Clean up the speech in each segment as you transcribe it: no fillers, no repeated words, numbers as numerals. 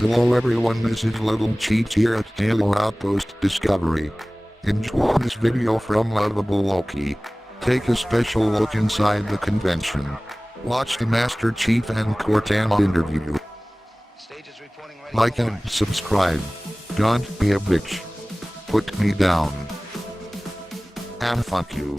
Hello everyone, this is Little Cheats here at Halo Outpost Discovery. Enjoy this video from Lovable Loki. Take a special look inside the convention. Watch the Master Chief and Cortana interview. Like and subscribe. Don't be a bitch. Put me down. And fuck you.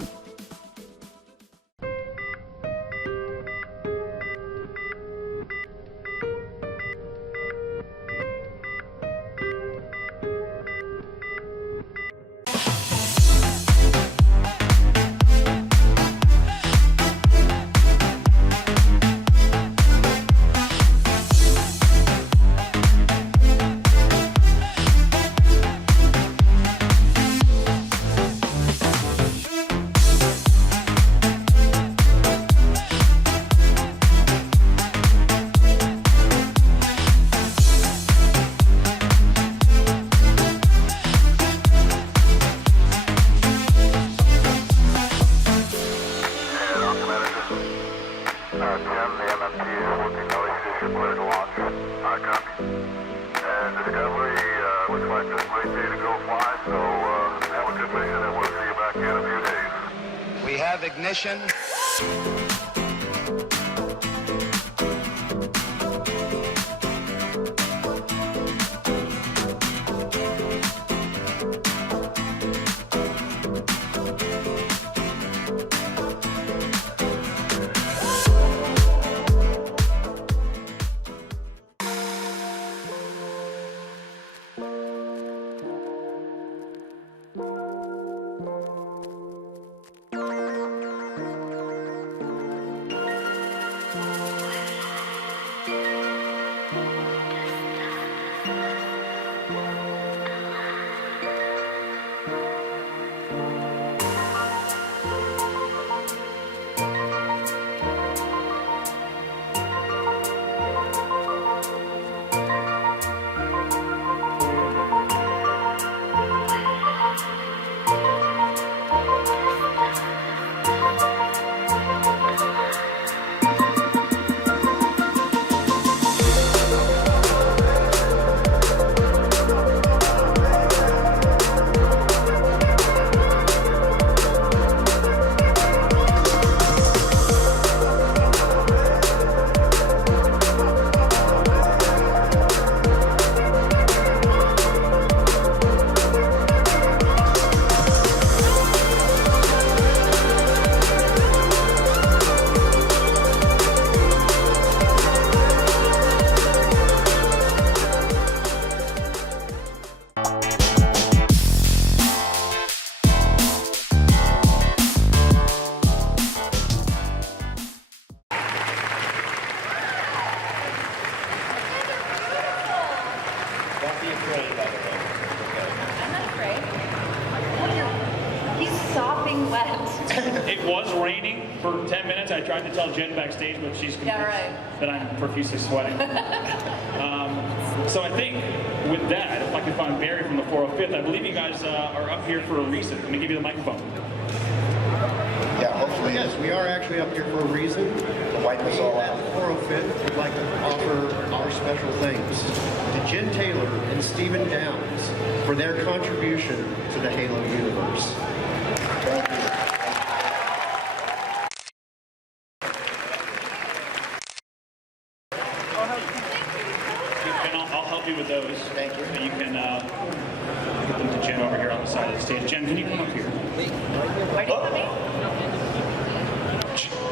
We have ignition. Don't be afraid, by the way. I'm not afraid. He's sopping wet. It was raining for 10 minutes. I tried to tell Jen backstage, but she's convinced that I'm profusely sweating. So I think with that, if I can find Barry from the 405th, I believe you guys are up here for a reason. Let me give you the microphone. Yeah, hopefully. Yes, we are actually up here for a reason. To wipe us all out. 405th, we'd like to offer our special thanks to Jen Taylor and Stephen Downs for their contribution to the Halo universe. Thank you. And I'll help you with those. Thank you. So you can get them to Jen over here on the side of the stage. Jen, can you come up here? Where do you put me?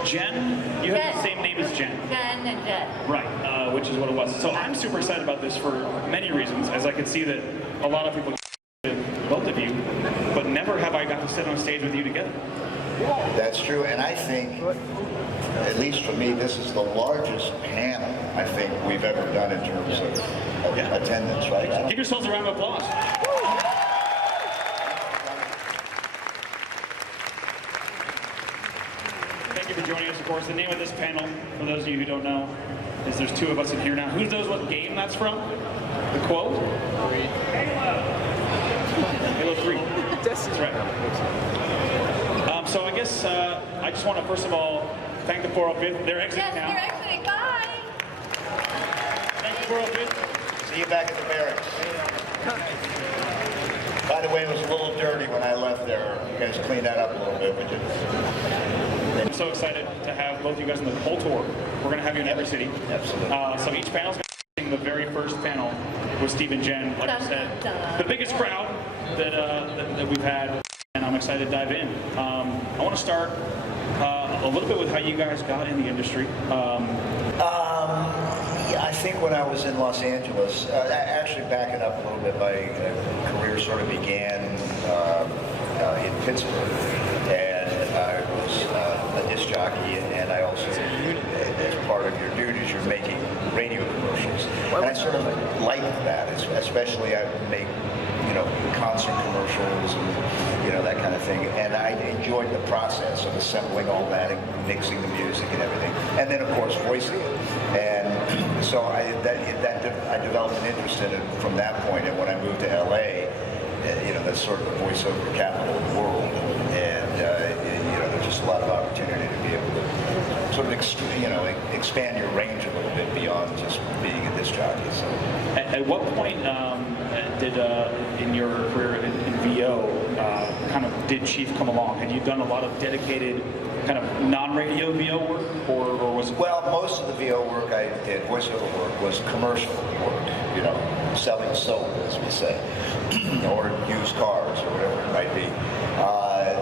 Jen? You have the Jen. same name as Jen. Jen and Jen. Right, which is what it was. So I'm super excited about this for many reasons, as I could see that a lot of people both of you, but never have I got to sit on stage with you together. That's true, and I think, at least for me, this is the largest panel I think we've ever done in terms of attendance, right? Give yourselves a round of applause. Thank you for joining us, of course. The name of this panel, for those of you who don't know, is there's two of us in here now. Who knows what game that's from? The quote? Halo 3. That's right. So I guess I just want to first of all thank the 405th. They're exiting now. Yes, they're exiting. Bye. Thank you, 405th. See you back at the barracks. By the way, it was a little dirty when I left there. You guys cleaned that up a little bit, would you? I'm so excited to have both of you guys on the whole tour. We're going to have you in every city. Absolutely. So each panel's going to be the very first panel with Steve and Jen, like I said. The biggest crowd that we've had, and I'm excited to dive in. I want to start a little bit with how you guys got in the industry. Yeah, I think when I was in Los Angeles, actually backing up a little bit, my career sort of began in Pittsburgh, and I was a disc jockey, and I also, as part of your duties, you're making radio commercials. And I sort of liked that, especially I would make, concert commercials and, that kind of thing. And I enjoyed the process of assembling all that and mixing the music and everything. And then, of course, voicing it. And so I developed an interest in it from that point. And when I moved to LA, that's sort of the voiceover capital of the world. And there's just a lot of opportunity to be able to sort of, expand your range a little bit beyond just being a disc jockey. So. At what point did, in your career in VO, did Chief come along? Had you done a lot of dedicated kind of non-radio VO work, or was it? Well, most of the VO work I did, voiceover work, was commercial work, selling soap, as we say, or used cars, or whatever it might be.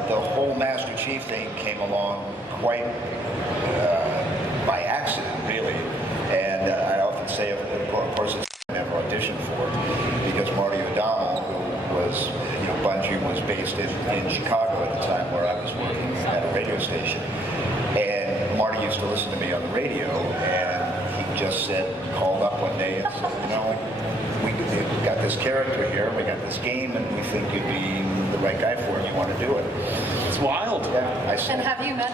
The whole Master Chief thing came along quite by accident, really. And I often say, of course, it's never auditioned for, because Marty O'Donnell, who was, Bungie was based in Chicago at the time, where I was working at a radio station. And Marty used to listen to me on the radio, and he just called up one day and said, we got this character here, we got this game, and we think you'd be the right guy for it, you want to do it. It's wild. Yeah, I said. And have you met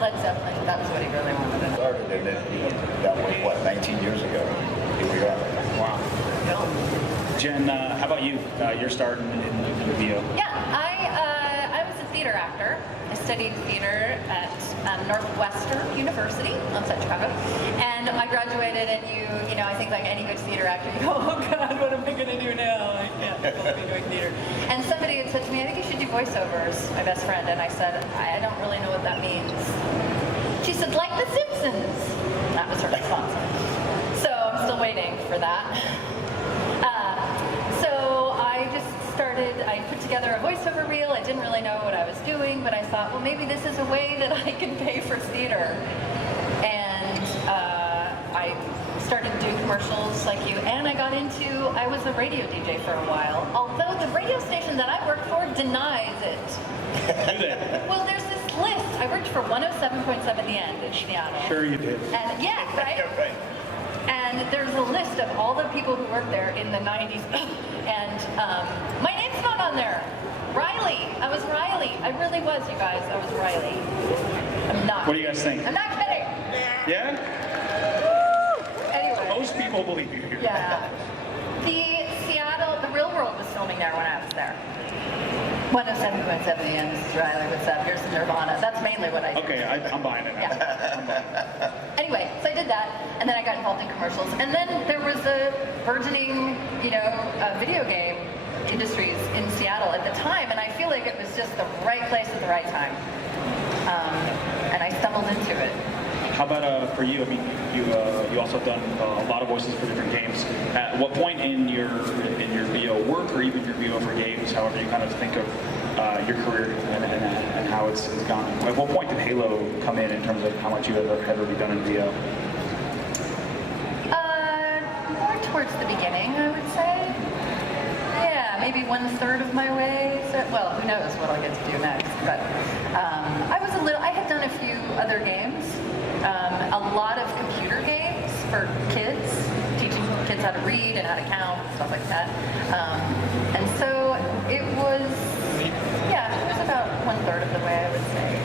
Led Zeppelin? That was what he really wanted to do. Started, and then, that was, 19 years ago. Here we are. Wow. Jen, how about you? Your start in VO? Yeah, I was a theater actor. I studied theater at Northwestern University outside Chicago, and I graduated. And I think like any good theater actor, you go, oh God, what am I going to do now? I can't be doing theater. And somebody had said to me, I think you should do voiceovers. My best friend, and I said, I don't really know what that means. She said, like The Simpsons. That was her response. So I'm still waiting for that. I put together a voiceover reel. I didn't really know what I was doing, but I thought, well, maybe this is a way that I can pay for theater. And I started doing commercials like you, and I was a radio DJ for a while, although the radio station that I worked for denies it. Well, there's this list. I worked for 107.7 The End in Seattle. Sure you did. And yeah, right? Right. And there's a list of all the people who worked there in the 90s. And my name's not on there. Riley. I was Riley. I really was, you guys. I was Riley. I'm not. What do you guys think? I'm not kidding. Yeah? Woo! Anyway. Most people believe you here. Yeah. The Real World was filming there when I was there. 107.7 The End. This is Riley. What's up? Here's Nirvana. That's mainly what I did. Okay, I'm buying it now. Yeah. I'm buying it. Anyway, so I did that, and then I got involved in commercials, and then there was a burgeoning, video game industries in Seattle at the time, and I feel like it was just the right place at the right time, and I stumbled into it. How about for you? I mean, you also have done a lot of voices for different games. At what point in your VO work, or even your VO for games, however you kind of think of your career and how it's gone? At what point did Halo come in terms of how much you have ever done in VO? More towards the beginning, I would say. Yeah, maybe 1/3 of my way. So, well, who knows what I'll get to do next? But I had done a few other games. A lot of computer games for kids, teaching kids how to read and how to count, stuff like that. And so it was about 1/3 of the way, I would say.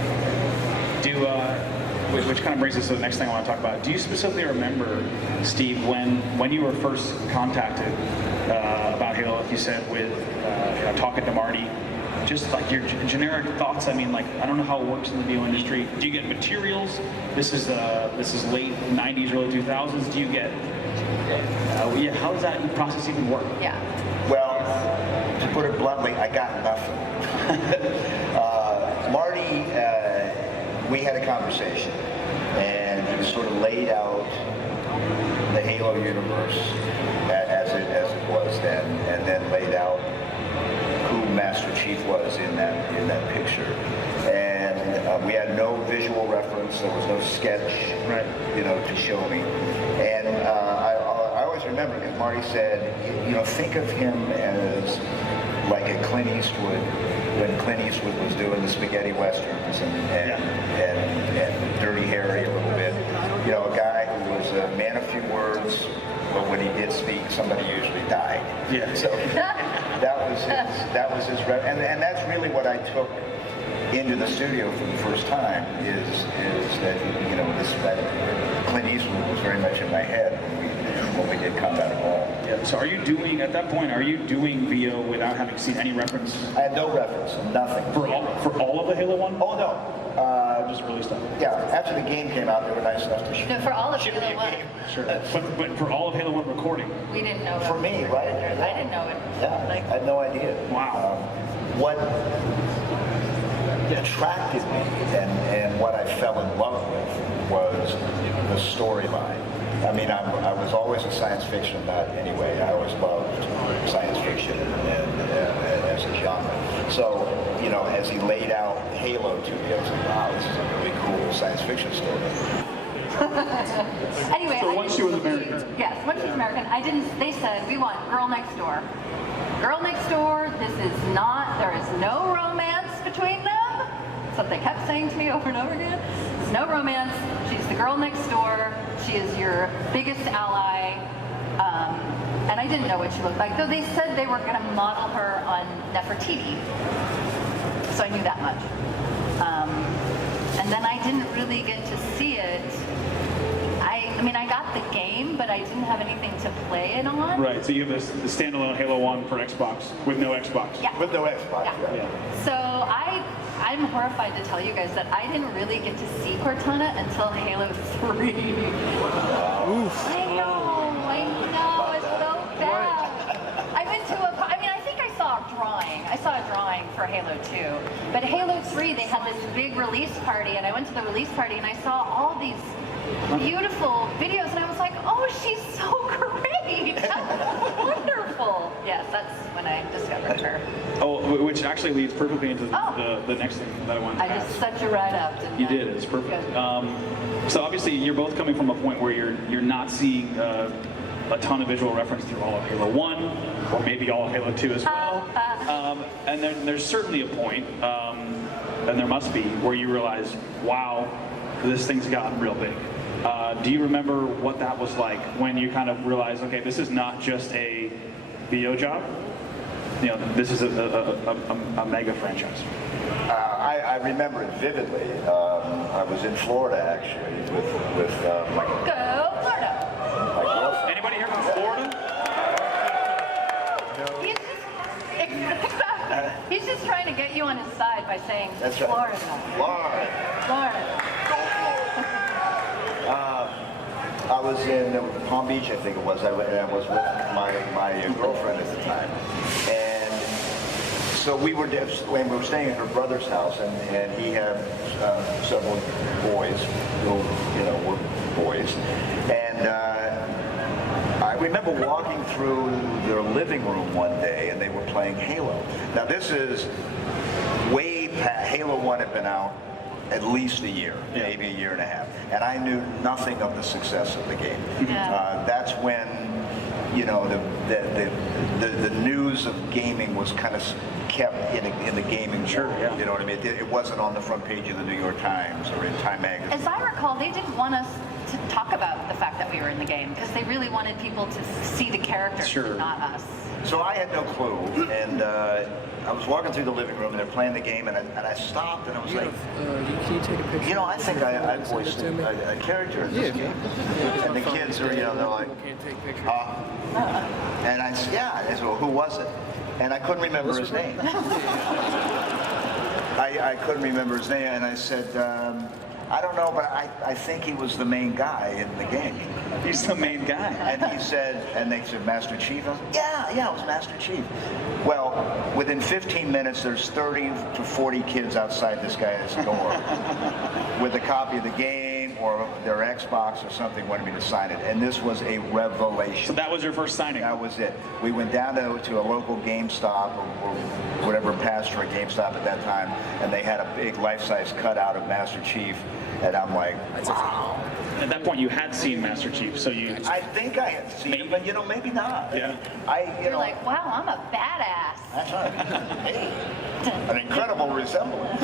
Which kind of brings us to the next thing I want to talk about. Do you specifically remember, Steve, when you were first contacted about Halo, like you said, with talking to Marty? Just like your generic thoughts. I mean, like, I don't know how it works in the VO industry. Do you get materials? This is late 90s, early 2000s. Do you get Yeah, how does that process even work? Yeah. Well, to put it bluntly, I got nothing. Marty, we had a conversation, and he sort of laid out the Halo universe as it was then, and then laid out who Master Chief was in that picture. And we had no visual reference. There was no sketch, Right. to show me. And I always remember because Marty said, think of him as like a Clint Eastwood when Clint Eastwood was doing the spaghetti westerns and Dirty Harry a little bit. A guy who was a man of few words, but when he did speak, somebody usually died. Yeah. So that was his and that's really what I took into the studio for the first time is that that Clint Eastwood was very much in my head when we did Combat Evolved. Yeah. So are you doing VO without having seen any reference? I had no reference, nothing. For all of the Halo 1? Oh no. Just early stuff. Yeah, after the game came out, they were nice enough to shoot. No, for all of ship Halo me a 1. game. Sure. But for all of Halo 1 recording? We didn't know. For me, right? I didn't know it. Yeah, I had no idea. Wow. What attracted me and what I fell in love with was the storyline. I mean, I was always a science fiction nut anyway. I always loved science fiction and as a genre. So, as he laid out Halo to me, I was like, wow, this is a really cool science fiction story. Anyway, So once she was American. Yes, once she's American, they said, we want girl next door. Girl next door, there is no romance between them. That's what they kept saying to me over and over again. There's no romance. She's the girl next door. She is your biggest ally. And I didn't know what she looked like, though they said they were going to model her on Nefertiti. So I knew that much. And then I didn't really get to see it. I mean, I got the game, but I didn't have anything to play it on. Right, so you have the standalone Halo 1 for Xbox with no Xbox. Yeah. With no Xbox, Yeah. Yeah. So I'm horrified to tell you guys that I didn't really get to see Cortana until Halo 3. Oof. I know, it's so bad. I think I saw a drawing. I saw a drawing for Halo 2. But Halo 3, they had this big release party, and I went to the release party and I saw all these beautiful videos, and I was like, oh, she's so great. That's wonderful. Yes, that's when I discovered her. Oh, which actually leads perfectly into the next thing that I wanted to I ask. just set you right up, didn't I? You did. It's perfect. Good. So obviously, you're both coming from a point where you're not seeing a ton of visual reference through all of Halo 1, or maybe all of Halo 2 as well. And then there's certainly a point, and there must be, where you realize, wow, this thing's gotten real big. Do you remember what that was like when you kind of realized, okay, this is not just a VO job? This is a mega franchise. I remember it vividly. I was in Florida actually with my Go, Florida. girlfriend. Anybody here from Florida? He's just trying to get you on his side by saying That's right. Florida. Florida. Florida. I was in Palm Beach, I think it was. I was with my girlfriend at the time, and so we were staying at her brother's house, and he had several boys who were boys, and I remember walking through their living room one day, and they were playing Halo. Now this is way past. Halo 1 had been out at least a year, maybe a year and a half, and I knew nothing of the success of the game. Yeah. That's when the news of gaming was kind of kept in the gaming world. Yeah. You know what I mean? It wasn't on the front page of the New York Times or in Time magazine. As I recall, they didn't want us to talk about the fact that we were in the game because they really wanted people to see the characters, Sure. not us. So I had no clue, and I was walking through the living room, and they're playing the game, and I stopped, and I was like, can you take a picture? I think I voiced a character in this game. And the kids are, they're like, Can't take pictures. and I said, yeah. I said, well, who was it? And I couldn't remember his name. I couldn't remember his name, and I said, I don't know, but I think he was the main guy in the game. He's the main guy. And he said, and they said, Master Chief? I was like, yeah, it was Master Chief. Well, within 15 minutes, there's 30 to 40 kids outside this guy's door with a copy of the game or their Xbox or something, wanted me to sign it. And this was a revelation. So that was your first signing? That was it. We went down to a local GameStop or whatever passed for a GameStop at that time, and they had a big life-size cutout of Master Chief. And I'm like, wow. At that point, you had seen Master Chief, so you... I think I had seen him, but maybe not. Yeah. You're like, wow, I'm a badass. That's right. Hey, an incredible resemblance.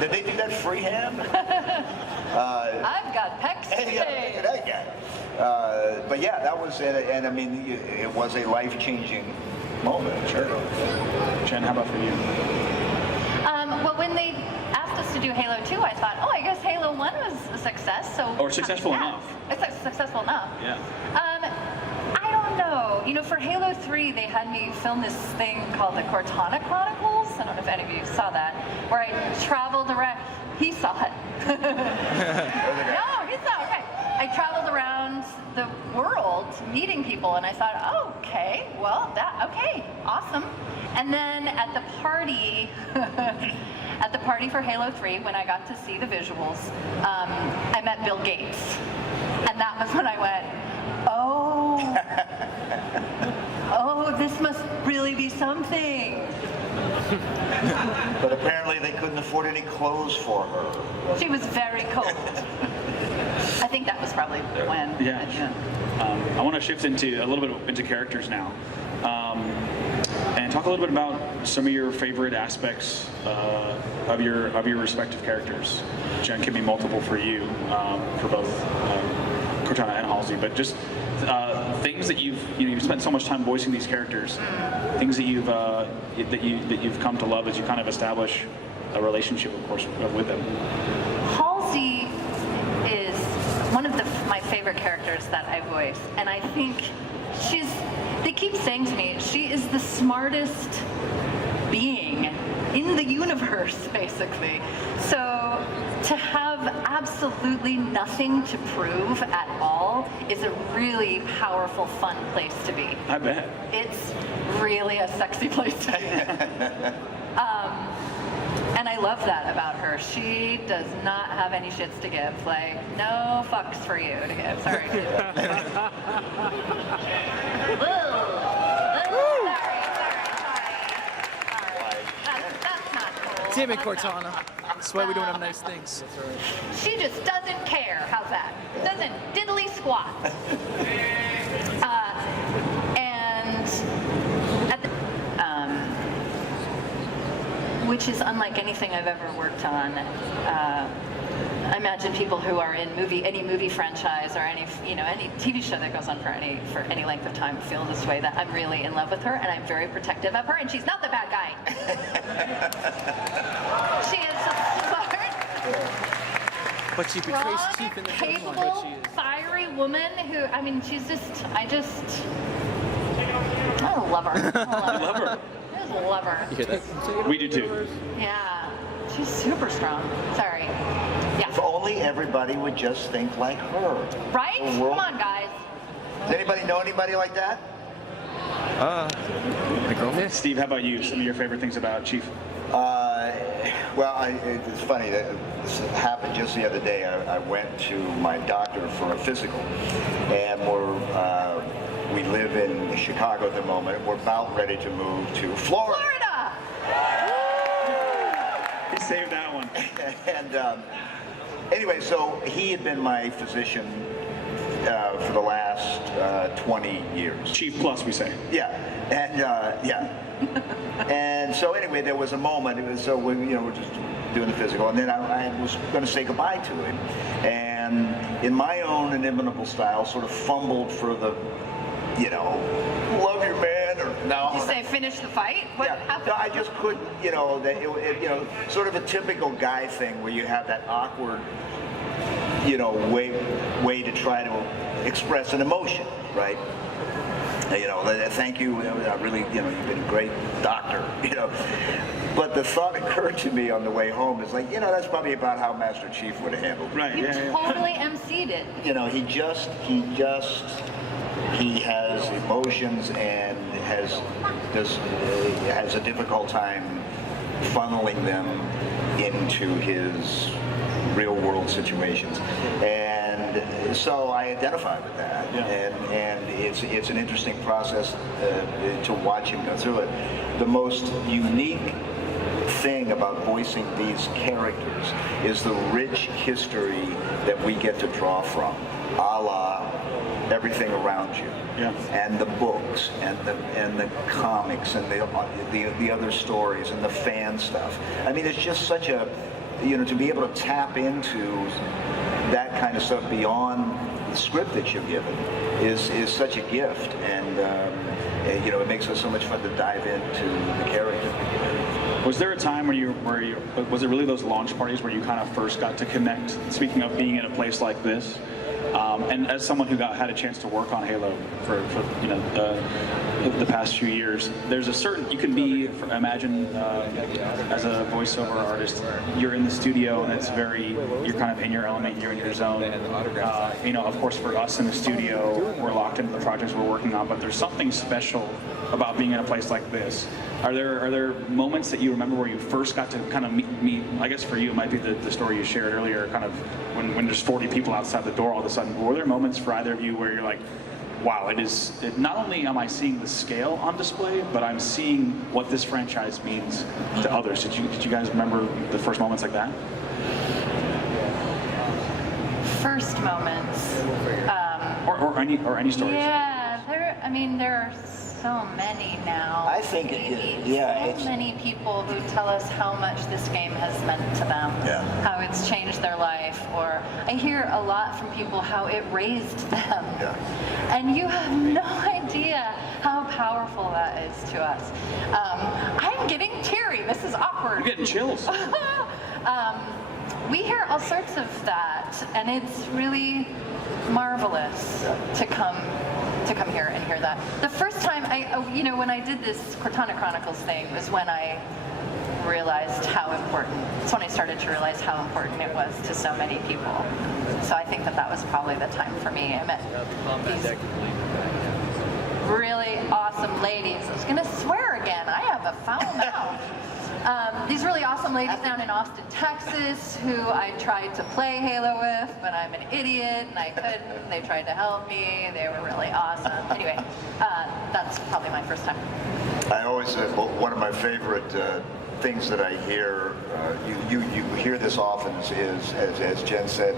Did they do that freehand? I've got pecs today. Yeah, look at that guy. But yeah, that was it. And I mean, it was a life-changing moment. Sure. Jen, how about for you? Well, when they asked us to do Halo 2, I thought, I guess Halo 1 was a success. So Or successful enough. It's successful enough. Yeah. I don't know. For Halo 3, they had me film this thing called the Cortana Chronicles. I don't know if any of you saw that, where I traveled around. He saw it. No, he saw it. Okay. I traveled around the world meeting people, and I thought, okay, well, okay, awesome. And then at the party, for Halo 3, when I got to see the visuals, I met Bill Gates, and that was when I went, oh, this must really be something. But apparently they couldn't afford any clothes for her. She was very cold. I think that was probably when. Yeah. I want to shift into a little bit into characters now, and talk a little bit about some of your favorite aspects of your respective characters. Jen, can be multiple for you, for both Cortana and Halsey, but just things that you've spent so much time voicing these characters, things that you've come to love as you kind of establish a relationship, of course, with them. Halsey is one of my favorite characters that I voice, and I think they keep saying to me, she is the smartest being in the universe, basically. So to have absolutely nothing to prove at all is a really powerful, fun place to be. I bet. It's really a sexy place to be. And I love that about her. She does not have any shits to give. Like, no fucks for you to give. Sorry. Sorry. That's not cool. Damn it, Cortana. That's why we don't have nice things. She just doesn't care. How's that? Doesn't diddly squat. And at the, which is unlike anything I've ever worked on. I imagine people who are in any movie franchise or any TV show that goes on for any length of time feel this way, that I'm really in love with her and I'm very protective of her, and she's not the bad guy. She is a smart, But she betrays strong, Chief in the capable, fiery woman who, I love her. I love her. I just love her. You hear that? We do too. Yeah, she's super strong. Sorry. Yeah. If only everybody would just think like her. Right? The world- Come on, guys. Does anybody know anybody like that? My girlfriend? Steve, how about you? Some of your favorite things about Chief? It's funny that this happened just the other day. I went to my doctor for a physical, and we live in Chicago at the moment. We're about ready to move to Florida. He saved that one. And anyway, so he had been my physician for the last 20 years. Chief Plus, we say. Yeah, and and so anyway, there was a moment. So we, we're just doing the physical, and then I was going to say goodbye to him, and in my own inimitable style, sort of fumbled for the, love you, man, or no. You say finish the fight? What happened? No, I just couldn't. Sort of a typical guy thing where you have that awkward, way to try to express an emotion, right? Thank you. Really, you've been a great doctor. But the thought occurred to me on the way home is like, that's probably about how Master Chief would have handled it. Right. You totally emceed it. He has emotions and has a difficult time funneling them into his real world situations, and so I identify with that. Yeah. And it's an interesting process to watch him go through it. The most unique thing about voicing these characters is the rich history that we get to draw from, a la everything around you, and the books, and the comics, and the other stories, and the fan stuff. I mean, it's just such a, to be able to tap into that kind of stuff beyond the script that you're given is such a gift, and it makes it so much fun to dive into the character. Was there a time where was it really those launch parties where you kind of first got to connect, speaking of being in a place like this? And as someone who had a chance to work on Halo for the past few years, there's a certain, you can be, imagine as a voiceover artist, you're in the studio and it's you're kind of in your element, you're in your zone. Of course for us in the studio, we're locked into the projects we're working on, but there's something special about being in a place like this. Are there moments that you remember where you first got to kind of meet, I guess for you it might be the story you shared earlier, kind of when there's 40 people outside the door all of a sudden. Were there moments for either of you where you're like, wow, not only am I seeing the scale on display, but I'm seeing what this franchise means to others. Did you guys remember the first moments like that? First moments. Or any stories? Yeah, there are so many now. I think so many people who tell us how much this game has meant to them, how it's changed their life, or I hear a lot from people how it raised them. And you have no idea how powerful that is to us. I'm getting teary. This is awkward. You're getting chills. We hear all sorts of that, and it's really marvelous to come here and hear that. The first time when I did this Cortana Chronicles thing was when I realized how important. It's when I started to realize how important it was to so many people. So I think that was probably the time for me. I met these really awesome ladies. I was gonna swear again. I have a foul mouth. These really awesome ladies down in Austin, Texas, who I tried to play Halo with, but I'm an idiot and I couldn't. They tried to help me. They were really awesome. Anyway, that's probably my first time. I always one of my favorite things that I hear, you hear this often is as Jen said,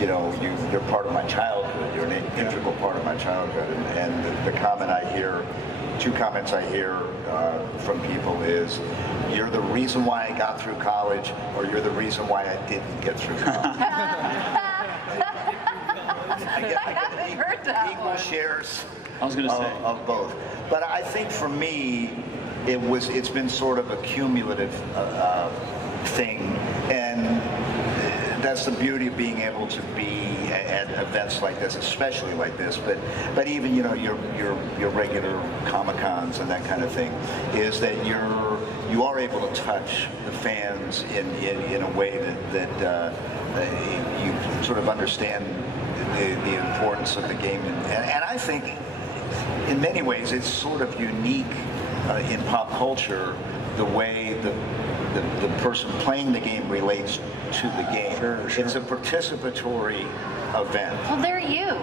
you're part of my childhood. You're an integral part of my childhood, and the comment I hear. Two comments I hear from people is, you're the reason why I got through college, or you're the reason why I didn't get through college. I haven't heard that equal one. shares I was going to say. Of both. But I think for me, it's been sort of a cumulative thing, and that's the beauty of being able to be at events like this, especially like this, but even your regular Comic-Cons and that kind of thing, is that you are able to touch the fans in a way that you sort of understand the importance of the game, and I think in many ways it's sort of unique in pop culture the way the person playing the game relates to the game. Sure. It's a participatory event. Well, they're you.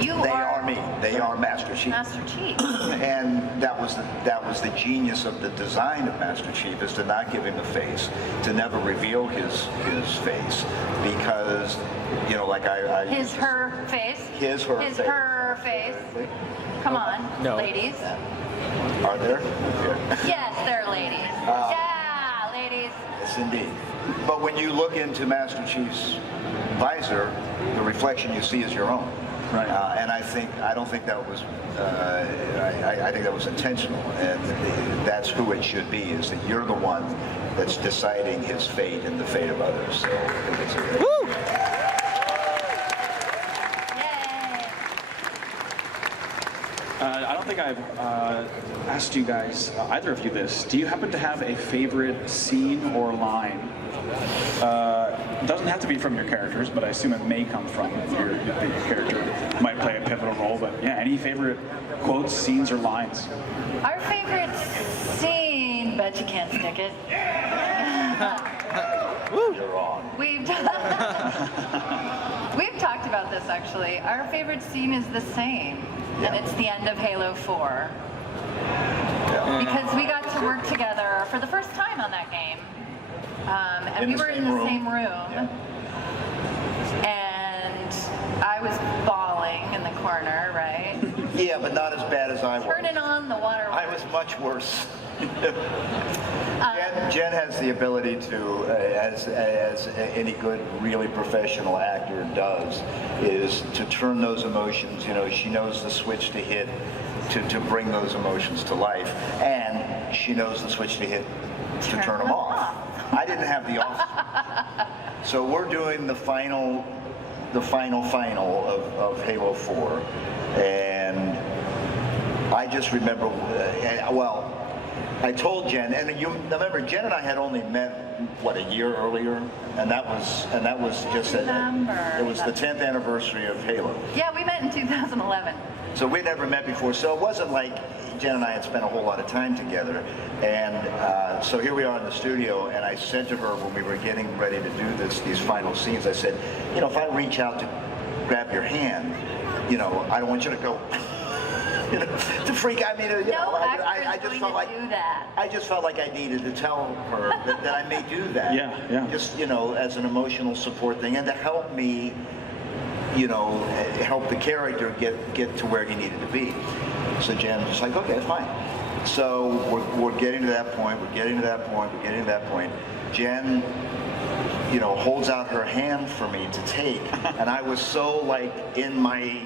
They are me. They are Master Chief. Master Chief. And that was the genius of the design of Master Chief, is to not give him a face, to never reveal his face, because like I her face. Her face. Come on, No. ladies. Are there? Yes, there are ladies. Yeah, ladies. Yes, indeed. But when you look into Master Chief's visor, the reflection you see is your own. Right. And I don't think that was. I think that was intentional, and that's who it should be. Is that you're the one that's deciding his fate and the fate of others. So I think it's a good. Woo! Yay. I've asked you guys, either of you this, do you happen to have a favorite scene or line? It doesn't have to be from your characters, but I assume it may come from your character. Might play a pivotal role, but yeah, any favorite quotes, scenes, or lines? Our favorite scene, bet you can't stick it. You're on. We've talked about this actually. Our favorite scene is the same, and it's the end of Halo 4. Because we got to work together for the first time on that game. And we were in the same room. And I was bawling in the corner, right? Yeah, but not as bad as I was. Turning on the water. I was much worse. Jen has the ability to, as any good, really professional actor does, is to turn those emotions. You know, she knows the switch to hit to bring those emotions to life, and she knows the switch to hit to turn them off. I didn't have the off. So we're doing the final of Halo 4, and I just remember, well, I told Jen, and you remember, Jen and I had only met, what, a year earlier, and that was just it was the 10th anniversary of Halo. Yeah, we met in 2011. So we'd never met before, so it wasn't like Jen and I had spent a whole lot of time together. And so here we are in the studio, and I said to her when we were getting ready to do these final scenes, I said, you know, if I reach out to grab your hand, you know, I don't want you to go, you know, to freak out. I mean, you know, I just felt like I just felt like I needed to tell her that I may do that. Yeah. Just, you know, as an emotional support thing, and to help me, you know, help the character get to where he needed to be. So Jen was just like, okay, fine. So we're getting to that point. We're getting to that point. We're getting to that point. Jen, you know, holds out her hand for me to take, and I was so like in my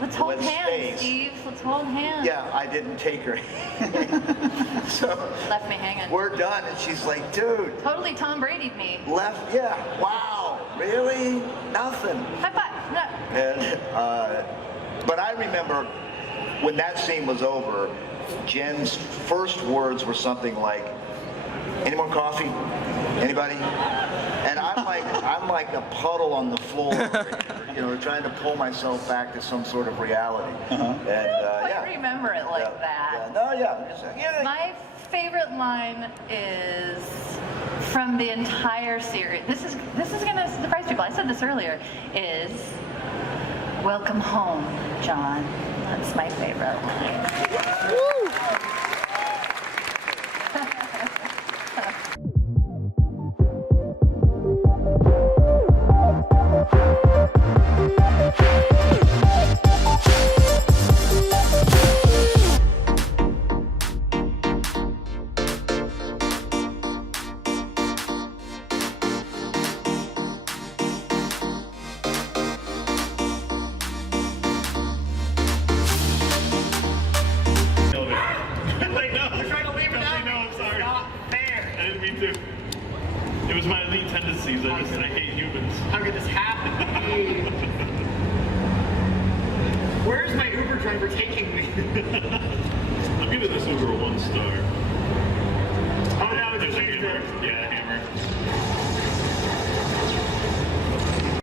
Let's hold hands, Steve. Let's hold hands. Yeah, I didn't take her hand. So left me hanging. We're done, and she's like, dude. Totally Tom Brady'd me. Left, yeah. Wow, really? Nothing. High five. No. And but I remember when that scene was over, Jen's first words were something like, "Any more coffee? Anybody?" And I'm like a puddle on the floor, you know, trying to pull myself back to some sort of reality. And I remember it like that. My favorite line is from the entire series. This is gonna surprise people. I said this earlier. Is "Welcome home, John." That's my favorite line. Woo! It was my elite tendencies. I hate humans. How could this happen? Where's my Uber driver taking me? I'm giving this Uber a 1 star. Oh no, it's a hammer. Yeah, hammer.